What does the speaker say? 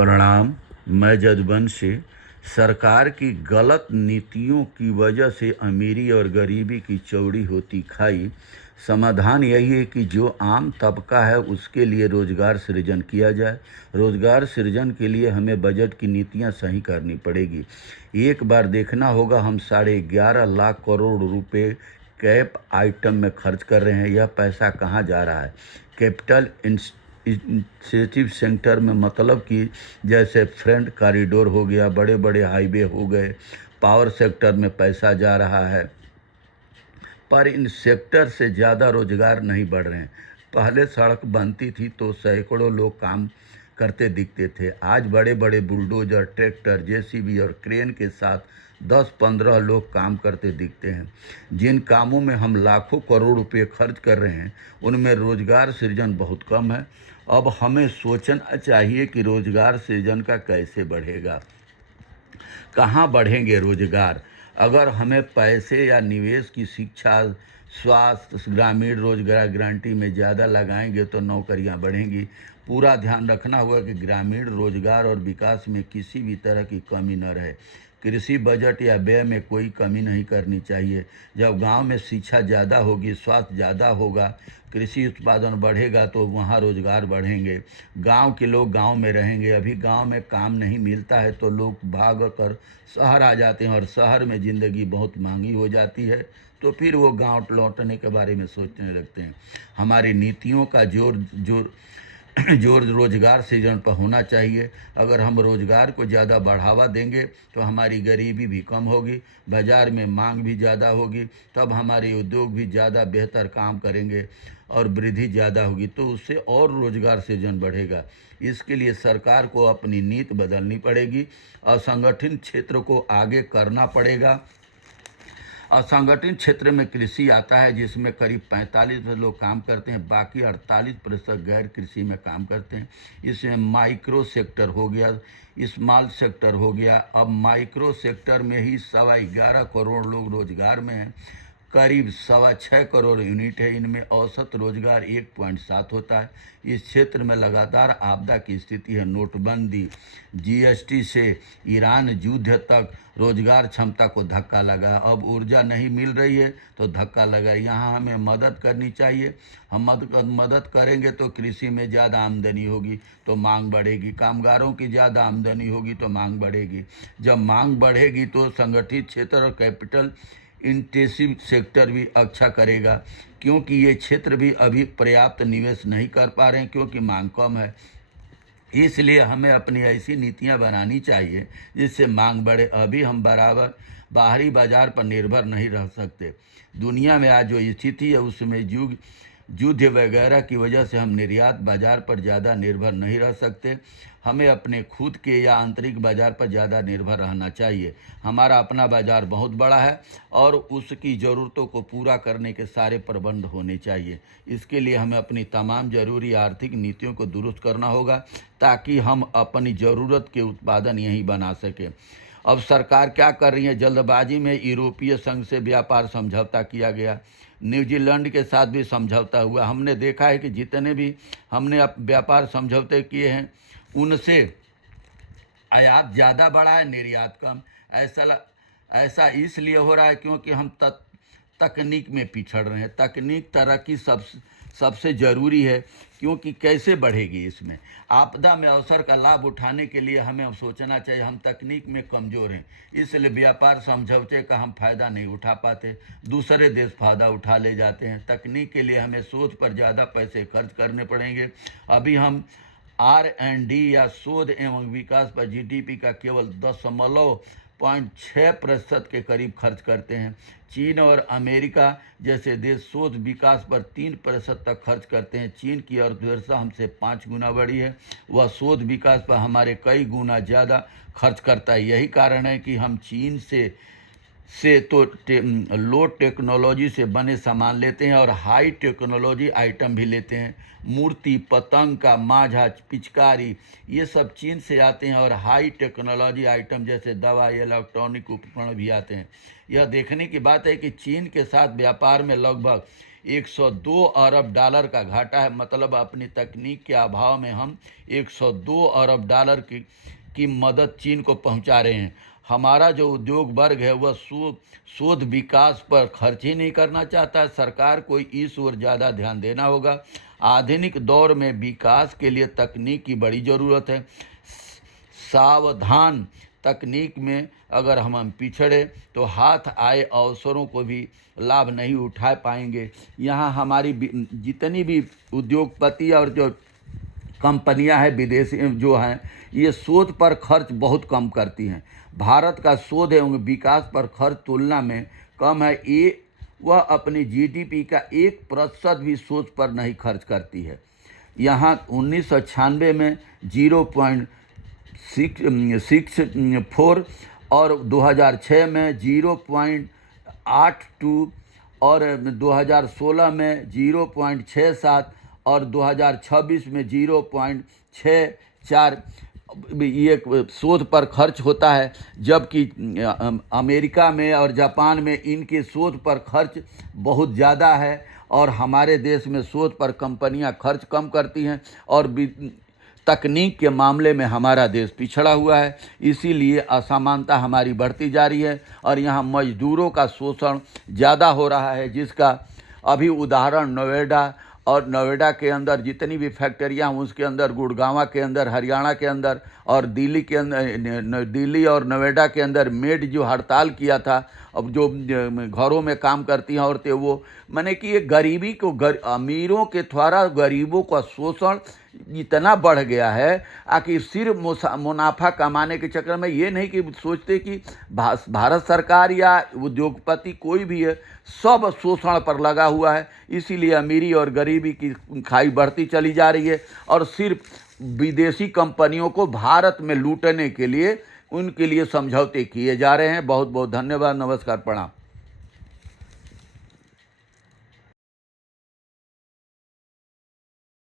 प्रणाम। मैं जदुवंशी। सरकार की गलत नीतियों की वजह से अमीरी और गरीबी की चौड़ी होती खाई। समाधान यही है कि जो आम तबका है उसके लिए रोजगार सृजन किया जाए। रोजगार सृजन के लिए हमें बजट की नीतियां सही करनी पड़ेगी। एक बार देखना होगा, हम 11.5 लाख करोड़ रुपए कैप आइटम में खर्च कर रहे हैं। यह पैसा कहाँ जा रहा है? कैपिटल इंसेटिव सेक्टर में, मतलब कि जैसे फ्रंट कॉरिडोर हो गया, बड़े बड़े हाईवे हो गए, पावर सेक्टर में पैसा जा रहा है, पर इन सेक्टर से ज़्यादा रोजगार नहीं बढ़ रहे हैं। पहले सड़क बनती थी तो सैकड़ों लोग काम करते दिखते थे। आज बड़े बड़े बुलडोजर, ट्रैक्टर, जेसीबी और क्रेन के साथ 10-15 लोग काम करते दिखते हैं। जिन कामों में हम लाखों करोड़ रुपए खर्च कर रहे हैं उनमें रोजगार सृजन बहुत कम है। अब हमें सोचना चाहिए कि रोजगार सृजन का कैसे बढ़ेगा, कहाँ बढ़ेंगे रोजगार। अगर हमें पैसे या निवेश की शिक्षा, स्वास्थ्य, ग्रामीण रोजगार गारंटी में ज़्यादा लगाएंगे तो नौकरियां बढ़ेंगी। पूरा ध्यान रखना होगा कि ग्रामीण रोजगार और विकास में किसी भी तरह की कमी न रहे। कृषि बजट या व्यय में कोई कमी नहीं करनी चाहिए। जब गांव में शिक्षा ज़्यादा होगी, स्वास्थ्य ज़्यादा होगा, कृषि उत्पादन बढ़ेगा तो वहाँ रोजगार बढ़ेंगे। गांव के लोग गांव में रहेंगे। अभी गांव में काम नहीं मिलता है तो लोग भाग कर शहर आ जाते हैं और शहर में ज़िंदगी बहुत महंगी हो जाती है, तो फिर वो गांव लौटने के बारे में सोचने लगते हैं। हमारी नीतियों का जोर जोर जोर रोजगार सृजन पर होना चाहिए। अगर हम रोजगार को ज़्यादा बढ़ावा देंगे तो हमारी गरीबी भी कम होगी, बाज़ार में मांग भी ज़्यादा होगी, तब हमारे उद्योग भी ज़्यादा बेहतर काम करेंगे और वृद्धि ज़्यादा होगी, तो उससे और रोजगार सृजन बढ़ेगा। इसके लिए सरकार को अपनी नीति बदलनी पड़ेगी। असंगठित क्षेत्र को आगे करना पड़ेगा। असंगठित क्षेत्र में कृषि आता है, जिसमें करीब 45% लोग काम करते हैं, बाकी 48% गैर कृषि में काम करते हैं। इसमें माइक्रो सेक्टर हो गया, स्मॉल सेक्टर हो गया। अब माइक्रो सेक्टर में ही 11.25 करोड़ लोग रोजगार में हैं। करीब 6.25 करोड़ यूनिट है। इनमें औसत रोजगार 1.7 होता है। इस क्षेत्र में लगातार आपदा की स्थिति है। नोटबंदी, जीएसटी से ईरान युद्ध तक रोजगार क्षमता को धक्का लगा। अब ऊर्जा नहीं मिल रही है तो धक्का लगा। यहाँ हमें मदद करनी चाहिए। हम मदद करेंगे तो कृषि में ज़्यादा आमदनी होगी तो मांग बढ़ेगी, कामगारों की ज़्यादा आमदनी होगी तो मांग बढ़ेगी। जब मांग बढ़ेगी तो संगठित क्षेत्र और कैपिटल इंटेंसिव सेक्टर भी अच्छा करेगा, क्योंकि ये क्षेत्र भी अभी पर्याप्त निवेश नहीं कर पा रहे हैं क्योंकि मांग कम है। इसलिए हमें अपनी ऐसी नीतियां बनानी चाहिए जिससे मांग बढ़े। अभी हम बराबर बाहरी बाजार पर निर्भर नहीं रह सकते। दुनिया में आज जो स्थिति है उसमें युद्ध वगैरह की वजह से हम निर्यात बाजार पर ज़्यादा निर्भर नहीं रह सकते। हमें अपने खुद के या आंतरिक बाजार पर ज़्यादा निर्भर रहना चाहिए। हमारा अपना बाजार बहुत बड़ा है और उसकी ज़रूरतों को पूरा करने के सारे प्रबंध होने चाहिए। इसके लिए हमें अपनी तमाम ज़रूरी आर्थिक नीतियों को दुरुस्त करना होगा ताकि हम अपनी ज़रूरत के उत्पादन यहीं बना सकें। अब सरकार क्या कर रही है? जल्दबाजी में यूरोपीय संघ से व्यापार समझौता किया गया, न्यूजीलैंड के साथ भी समझौता हुआ। हमने देखा है कि जितने भी हमने व्यापार समझौते किए हैं उनसे आयात ज़्यादा बढ़ा है, निर्यात कम। ऐसा इसलिए हो रहा है क्योंकि हम तकनीक में पिछड़ रहे हैं। तकनीक तरक्की सबसे ज़रूरी है, क्योंकि कैसे बढ़ेगी इसमें। आपदा में अवसर का लाभ उठाने के लिए हमें अब सोचना चाहिए। हम तकनीक में कमज़ोर हैं, इसलिए व्यापार समझौते का हम फ़ायदा नहीं उठा पाते, दूसरे देश फ़ायदा उठा ले जाते हैं। तकनीक के लिए हमें शोध पर ज़्यादा पैसे खर्च करने पड़ेंगे। अभी हम R&D या शोध एवं विकास पर जीडीपी का केवल 0.6% के करीब खर्च करते हैं। चीन और अमेरिका जैसे देश शोध विकास पर 3% तक खर्च करते हैं। चीन की अर्थव्यवस्था हमसे 5 गुना बड़ी है, वह शोध विकास पर हमारे कई गुना ज़्यादा खर्च करता है। यही कारण है कि हम चीन से तो लो टेक्नोलॉजी से बने सामान लेते हैं और हाई टेक्नोलॉजी आइटम भी लेते हैं। मूर्ति, पतंग का माझा, पिचकारी, ये सब चीन से आते हैं और हाई टेक्नोलॉजी आइटम जैसे दवाई, इलेक्ट्रॉनिक उपकरण भी आते हैं। यह देखने की बात है कि चीन के साथ व्यापार में लगभग 102 अरब डॉलर का घाटा है। मतलब अपनी तकनीक के अभाव में हम 102 अरब डॉलर की मदद चीन को पहुंचा रहे हैं। हमारा जो उद्योग वर्ग है वह शोध विकास पर खर्च ही नहीं करना चाहता है। सरकार को इस ओर ज़्यादा ध्यान देना होगा। आधुनिक दौर में विकास के लिए तकनीक की बड़ी ज़रूरत है। सावधान तकनीक में अगर हम पिछड़े तो हाथ आए अवसरों को भी लाभ नहीं उठा पाएंगे। यहाँ हमारी जितनी भी उद्योगपति और जो कंपनियां हैं विदेशी जो हैं, ये शोध पर खर्च बहुत कम करती हैं। भारत का शोध एवं विकास पर खर्च तुलना में कम है। ये वह अपनी जीडीपी का 1% भी शोध पर नहीं खर्च करती है। यहाँ 1996 में 0.64 और 2006 में 0.82 और 2016 में 0.67 और 2026 में 0.64 ये शोध पर खर्च होता है। जबकि अमेरिका में और जापान में इनके शोध पर खर्च बहुत ज़्यादा है और हमारे देश में शोध पर कंपनियां खर्च कम करती हैं और तकनीक के मामले में हमारा देश पिछड़ा हुआ है। इसीलिए असमानता हमारी बढ़ती जा रही है और यहाँ मजदूरों का शोषण ज़्यादा हो रहा है, जिसका अभी उदाहरण नोएडा और नोएडा के अंदर जितनी भी फैक्ट्रियाँ हैं उसके अंदर, गुड़गांव के अंदर, हरियाणा के अंदर और दिल्ली के अंदर, दिल्ली और नोएडा के अंदर मेड जो हड़ताल किया था, अब जो घरों में काम करती हैं औरतें, वो माने कि ये गरीबी को अमीरों के द्वारा गरीबों का शोषण इतना बढ़ गया है कि सिर्फ मुनाफा कमाने के चक्कर में ये नहीं कि सोचते कि भारत सरकार या उद्योगपति कोई भी है, सब शोषण पर लगा हुआ है। इसीलिए अमीरी और गरीबी की खाई बढ़ती चली जा रही है और सिर्फ विदेशी कंपनियों को भारत में लूटने के लिए उनके लिए समझौते किए जा रहे हैं। बहुत बहुत धन्यवाद। नमस्कार, प्रणाम।